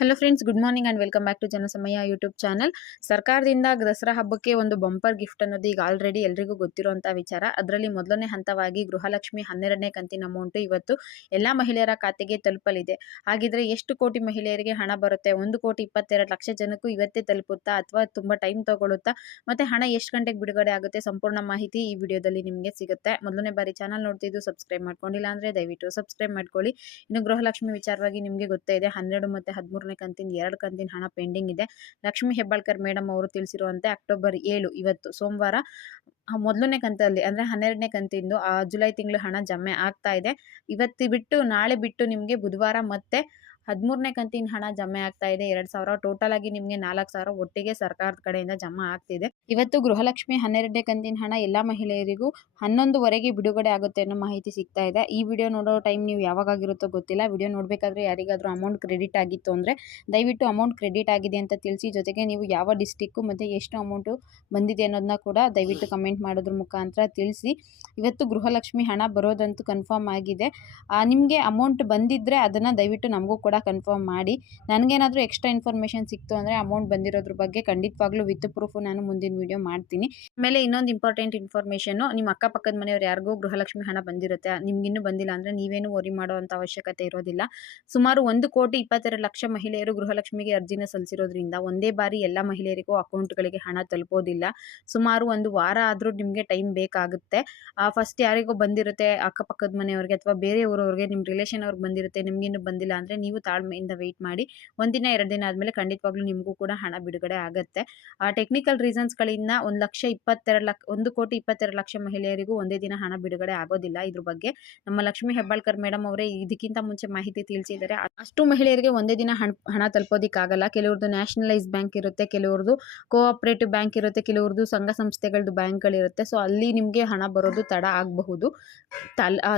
Hello friends, good morning and welcome back to Janasamaya YouTube channel. ಸರ್ಕಾರದಿಂದ ದಸರಾ ಹಬ್ಬಕ್ಕೆ ಒಂದು bumper gift ಅನ್ನೋದು ಈಗ ಆಲ್ರೆಡಿ ಎಲ್ರಿಗೂ ಗೊತ್ತಿರುವಂಥ ವಿಚಾರ. ಅದರಲ್ಲಿ ಮೊದಲನೇ ಹಂತವಾಗಿ ಗೃಹಲಕ್ಷ್ಮಿ 12ನೇ ಕಂತಿನ ಅಮೌಂಟು ಇವತ್ತು ಎಲ್ಲ ಮಹಿಳೆಯರ ಖಾತೆಗೆ ತಲುಪಲಿದೆ. ಹಾಗಿದ್ರೆ ಎಷ್ಟು ಕೋಟಿ ಮಹಿಳೆಯರಿಗೆ ಹಣ ಬರುತ್ತೆ? 1,22,00,000 ಜನಕ್ಕೂ ಇವತ್ತೇ ತಲುಪುತ್ತಾ ಅಥವಾ ತುಂಬ ಟೈಮ್ ತಗೊಳುತ್ತಾ? ಮತ್ತು ಹಣ ಎಷ್ಟು ಗಂಟೆಗೆ ಬಿಡುಗಡೆ ಆಗುತ್ತೆ? ಸಂಪೂರ್ಣ ಮಾಹಿತಿ ಈ ವಿಡಿಯೋದಲ್ಲಿ ನಿಮಗೆ ಸಿಗುತ್ತೆ. ಮೊದಲನೇ ಬಾರಿ ಚಾನಲ್ ನೋಡ್ತಿದ್ದು ಸಬ್ಸ್ಕ್ರೈಬ್ ಮಾಡ್ಕೊಂಡಿಲ್ಲ ಅಂದರೆ ದಯವಿಟ್ಟು ಸಬ್ಸ್ಕ್ರೈಬ್ ಮಾಡ್ಕೊಳ್ಳಿ. ಇನ್ನು ಗೃಹಲಕ್ಷ್ಮಿ ವಿಚಾರವಾಗಿ ನಿಮಗೆ ಗೊತ್ತೇ ಇದೆ, 12 ಮತ್ತು 13 ಕಂತಿನ 2 ಕಂತಿನ ಹಣ ಪೆಂಡಿಂಗ್ ಇದೆ. ಲಕ್ಷ್ಮೀ ಹೆಬ್ಬಾಳ್ಕರ್ ಮೇಡಮ್ ಅವರು ತಿಳಿಸಿರುವಂತೆ ಅಕ್ಟೋಬರ್ 7 ಇವತ್ತು ಸೋಮವಾರ ಮೊದಲನೇ ಕಂತಲ್ಲಿ ಅಂದರೆ 12ನೇ ಕಂತಿಂದು ಜುಲೈ ತಿಂಗಳು ಹಣ ಜಮೆ ಆಗ್ತಾ ಇದೆ. ಇವತ್ತು ಬಿಟ್ಟು ನಾಳೆ ಬಿಟ್ಟು ನಿಮಗೆ ಬುಧವಾರ ಮತ್ತೆ 13ನೇ ಕಂತಿನ ಹಣ ಜಮೆ ಆಗ್ತಾ ಇದೆ. 2,000 ಟೋಟಲ್ ಆಗಿ ನಿಮಗೆ 4,000 ಒಟ್ಟಿಗೆ ಸರ್ಕಾರದ ಕಡೆಯಿಂದ ಜಮಾ ಆಗ್ತಿದೆ. ಇವತ್ತು ಗೃಹಲಕ್ಷ್ಮಿ 12ನೇ ಕಂತಿನ ಹಣ ಎಲ್ಲ ಮಹಿಳೆಯರಿಗೂ 11ವರೆಗೆ ಬಿಡುಗಡೆ ಆಗುತ್ತೆ ಅನ್ನೋ ಮಾಹಿತಿ ಸಿಗ್ತಾ ಇದೆ. ಈ ವಿಡಿಯೋ ನೋಡೋ ಟೈಮ್ ನೀವು ಯಾವಾಗಾಗಿರುತ್ತೋ ಗೊತ್ತಿಲ್ಲ. ವಿಡಿಯೋ ನೋಡಬೇಕಾದ್ರೆ ಯಾರಿಗಾದರೂ ಅಮೌಂಟ್ ಕ್ರೆಡಿಟ್ ಆಗಿತ್ತು ಅಂದರೆ ದಯವಿಟ್ಟು ಅಮೌಂಟ್ ಕ್ರೆಡಿಟ್ ಆಗಿದೆ ಅಂತ ತಿಳಿಸಿ. ಜೊತೆಗೆ ನೀವು ಯಾವ ಡಿಸ್ಟಿಕ್ಕು ಮತ್ತು ಎಷ್ಟು ಅಮೌಂಟು ಬಂದಿದೆ ಅನ್ನೋದನ್ನ ಕೂಡ ದಯವಿಟ್ಟು ಕಮೆಂಟ್ ಮಾಡೋದ್ರ ಮುಖಾಂತರ ತಿಳಿಸಿ. ಇವತ್ತು ಗೃಹಲಕ್ಷ್ಮಿ ಹಣ ಬರೋದಂತೂ ಕನ್ಫರ್ಮ್ ಆಗಿದೆ. ನಿಮಗೆ ಅಮೌಂಟ್ ಬಂದಿದ್ದರೆ ಅದನ್ನು ದಯವಿಟ್ಟು ನಮಗೂ ಕೂಡ ಕನ್ಫರ್ಮ್ ಮಾಡಿ. ನನಗೇನಾದರೂ ಎಕ್ಸ್ಟ್ರಾ ಇನ್ಫಾರ್ಮೇಷನ್ ಸಿಕ್ತು ಅಂದರೆ ಅಮೌಂಟ್ ಬಂದಿರೋದ್ರ ಬಗ್ಗೆ ಖಂಡಿತವಾಗ್ಲೂ ವಿತ್ ಪ್ರೂಫು ನಾನು ಮುಂದಿನ ವಿಡಿಯೋ ಮಾಡ್ತೀನಿ. ಆಮೇಲೆ ಇನ್ನೊಂದು ಇಂಪಾರ್ಟೆಂಟ್ ಇನ್ಫಾರ್ಮೇಷನು, ನಿಮ್ಮ ಅಕ್ಕಪಕ್ಕದ ಮನೆಯವ್ರು ಯಾರಿಗೂ ಗೃಹಲಕ್ಷ್ಮಿ ಹಣ ಬಂದಿರುತ್ತೆ, ನಿಮ್ಗಿನ್ನೂ ಬಂದಿಲ್ಲ ಅಂದರೆ ನೀವೇನು ವರಿ ಮಾಡೋ ಅಂಥ ಅವಶ್ಯಕತೆ ಇರೋದಿಲ್ಲ. ಸುಮಾರು 1,22,00,000 ಮಹಿಳೆಯರು ಗೃಹಲಕ್ಷ್ಮಿಗೆ ಅರ್ಜಿನ ಸಲ್ಲಿಸಿರೋದ್ರಿಂದ ಒಂದೇ ಬಾರಿ ಎಲ್ಲ ಮಹಿಳೆಯರಿಗೂ ಅಕೌಂಟ್ಗಳಿಗೆ ಹಣ ತಲುಪೋದಿಲ್ಲ. ಸುಮಾರು ಒಂದು ವಾರ ಆದರೂ ನಿಮಗೆ ಟೈಮ್ ಬೇಕಾಗುತ್ತೆ. ಫಸ್ಟ್ ಯಾರಿಗೋ ಬಂದಿರುತ್ತೆ, ಅಕ್ಕಪಕ್ಕದ ಮನೆಯವ್ರಿಗೆ ಅಥವಾ ಬೇರೆ ಊರವ್ರಿಗೆ, ನಿಮ್ಮ ರಿಲೇಷನ್ ಅವ್ರಿಗೆ ಬಂದಿರುತ್ತೆ, ನಿಮಗಿನ್ನೂ ಬಂದಿಲ್ಲ ಅಂದರೆ ನೀವು ತಾಳ್ಮೆಯಿಂದ ವೆಯ್ಟ್ ಮಾಡಿ. ಒಂದಿನ 2 ದಿನ ಆದಮೇಲೆ ಖಂಡಿತವಾಗ್ಲೂ ನಿಮಗೂ ಕೂಡ ಹಣ ಬಿಡುಗಡೆ ಆಗುತ್ತೆ. ಟೆಕ್ನಿಕಲ್ ರೀಸನ್ಸ್ಗಳಿಂದ 1,22,00,000 ಮಹಿಳೆಯರಿಗೂ ಒಂದೇ ದಿನ ಹಣ ಬಿಡುಗಡೆ ಆಗೋದಿಲ್ಲ. ಇದ್ರ ಬಗ್ಗೆ ನಮ್ಮ ಲಕ್ಷ್ಮೀ ಹೆಬ್ಬಾಳ್ಕರ್ ಮೇಡಮ್ ಅವರೇ ಇದಕ್ಕಿಂತ ಮುಂಚೆ ಮಾಹಿತಿ ತಿಳಿಸಿದ್ದಾರೆ. ಅಷ್ಟು ಮಹಿಳೆಯರಿಗೆ ಒಂದೇ ದಿನ ಹಣ ತಲುಪೋದಿಕ್ಕಾಗಲ್ಲ. ಕೆಲವ್ರದ್ದು ನ್ಯಾಷನಲೈಸ್ ಬ್ಯಾಂಕ್ ಇರುತ್ತೆ, ಕೆಲವ್ರದ್ದು ಕೋಆಪರೇಟಿವ್ ಬ್ಯಾಂಕ್ ಇರುತ್ತೆ, ಕೆಲವ್ರದ್ದು ಸಂಘ ಸಂಸ್ಥೆಗಳದ್ದು ಬ್ಯಾಂಕ್ಗಳಿರುತ್ತೆ. ಸೊ ಅಲ್ಲಿ ನಿಮಗೆ ಹಣ ಬರೋದು ತಡ ಆಗಬಹುದು.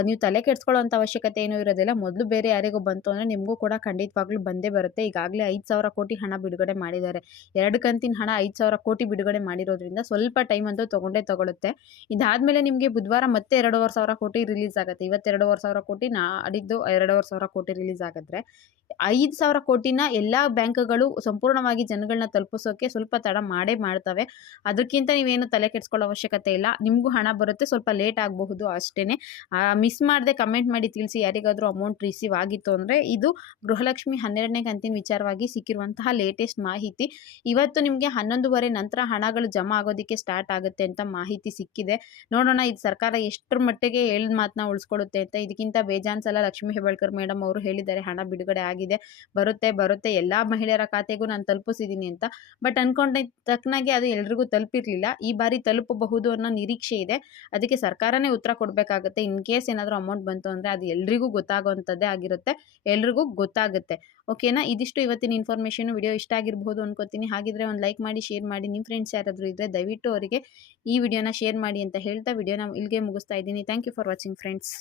ನೀವು ತಲೆ ಕೆಡಿಸ್ಕೊಳ್ಳೋಂಥ ಅವಶ್ಯಕತೆ ಏನೂ ಇರೋದಿಲ್ಲ. ಮೊದಲು ಬೇರೆ ಯಾರಿಗೂ ಬಂತು ಅಂದರೆ ನಿಮಗೂ ಕೂಡ ಖಂಡಿತವಾಗ್ಲೂ ಬಂದೇ ಬರುತ್ತೆ. ಈಗಾಗಲೇ 5,000 ಕೋಟಿ ಹಣ ಬಿಡುಗಡೆ ಮಾಡಿದ್ದಾರೆ. 2 ಕಂತಿನ ಹಣ 5,000 ಕೋಟಿ ಬಿಡುಗಡೆ ಮಾಡಿರೋದ್ರಿಂದ ಸ್ವಲ್ಪ ಟೈಮ್ ಅಂತೂ ತಗೊಳುತ್ತೆ. ಇದಾದಮೇಲೆ ನಿಮಗೆ ಬುಧವಾರ ಮತ್ತೆ 2,500 ಕೋಟಿ ರಿಲೀಸ್ ಆಗುತ್ತೆ. ಇವತ್ತು 2,500 ಕೋಟಿ, ನಾಡಿದ್ದು 2,500 ಕೋಟಿ ರಿಲೀಸ್ ಆಗಿದ್ರೆ 5,000 ಕೋಟಿನ ಎಲ್ಲ ಬ್ಯಾಂಕ್ಗಳು ಸಂಪೂರ್ಣವಾಗಿ ಜನಗಳನ್ನ ತಲುಪಿಸೋಕೆ ಸ್ವಲ್ಪ ತಡ ಮಾಡ್ತವೆ. ಅದಕ್ಕಿಂತ ನೀವೇನು ತಲೆ ಕೆಡಿಸ್ಕೊಳ್ಳೋ ಅವಶ್ಯಕತೆ ಇಲ್ಲ. ನಿಮಗೂ ಹಣ ಬರುತ್ತೆ, ಸ್ವಲ್ಪ ಲೇಟ್ ಆಗಬಹುದು ಅಷ್ಟೇ. ಮಿಸ್ ಮಾಡದೆ ಕಮೆಂಟ್ ಮಾಡಿ ತಿಳಿಸಿ ಯಾರಿಗಾದರೂ ಅಮೌಂಟ್ ರಿಸೀವ್ ಆಗಿತ್ತು ಅಂದರೆ. ಇದು ಗೃಹಲಕ್ಷ್ಮಿ 12ನೇ ಕಂತಿನ ವಿಚಾರವಾಗಿ ಸಿಕ್ಕಿರುವಂತಹ ಲೇಟೆಸ್ಟ್ ಮಾಹಿತಿ. ಇವತ್ತು ನಿಮಗೆ 11:30 ನಂತರ ಹಣಗಳು ಜಮಾ ಆಗೋದಕ್ಕೆ ಸ್ಟಾರ್ಟ್ ಆಗುತ್ತೆ ಅಂತ ಮಾಹಿತಿ ಸಿಕ್ಕಿದೆ. ನೋಡೋಣ ಇದು ಸರ್ಕಾರ ಎಷ್ಟರ ಮಟ್ಟಿಗೆ ಹೇಳಿದ ಮಾತನ್ನ ಉಳಿಸ್ಕೊಳ್ಳುತ್ತೆ ಅಂತ. ಇದಕ್ಕಿಂತ ಬೇಜಾನ್ ಸಲ ಲಕ್ಷ್ಮೀ ಹೆಬ್ಬಾಳ್ಕರ್ ಮೇಡಮ್ ಅವರು ಹೇಳಿದ್ದಾರೆ ಹಣ ಬಿಡುಗಡೆ ಆಗಿದೆ, ಬರುತ್ತೆ ಎಲ್ಲ ಮಹಿಳೆಯರ ಖಾತೆಗೂ ನಾನು ತಲುಪಿಸಿದ್ದೀನಿ ಅಂತ. ಬಟ್ ಅನ್ಕೊಂಡ ತಕ್ಕನಾಗೆ ಅದು ಎಲ್ರಿಗೂ ತಲುಪಿರಲಿಲ್ಲ. ಈ ಬಾರಿ ತಲುಪಬಹುದು ಅನ್ನೋ ನಿರೀಕ್ಷೆ ಇದೆ. ಅದಕ್ಕೆ ಸರ್ಕಾರನೇ ಉತ್ತರ ಕೊಡಬೇಕಾಗುತ್ತೆ. ಇನ್ ಕೇಸ್ ಏನಾದರೂ ಅಮೌಂಟ್ ಬಂತು ಅಂದರೆ ಅದು ಎಲ್ರಿಗೂ ಗೊತ್ತಾಗುವಂಥದ್ದೇ ಆಗಿರುತ್ತೆ, ಎಲ್ರಿಗೂ ಗೊತ್ತಾಗುತ್ತೆ. ಓಕೆನಾ? ಇದಿಷ್ಟು ಇವತ್ತಿನ ಇನ್ಫಾರ್ಮೇಷನ್. ವಿಡಿಯೋ ಇಷ್ಟ ಆಗಿರ್ಬೋದು ಅನ್ಕೋತೀನಿ. ಹಾಗಿದ್ರೆ ಒಂದು ಲೈಕ್ ಮಾಡಿ, ಶೇರ್ ಮಾಡಿ. ನಿಮ್ಮ ಫ್ರೆಂಡ್ಸ್ ಯಾರಾದರೂ ಇದ್ದರೆ ದಯವಿಟ್ಟು ಅವರಿಗೆ ಈ ವಿಡಿಯೋನ ಶೇರ್ ಮಾಡಿ ಅಂತ ಹೇಳ್ತಾ ವಿಡಿಯೋನ ಇಲ್ಲಿಗೆ ಮುಗಿಸ್ತಾ ಇದ್ದೀನಿ. Thank you for watching friends.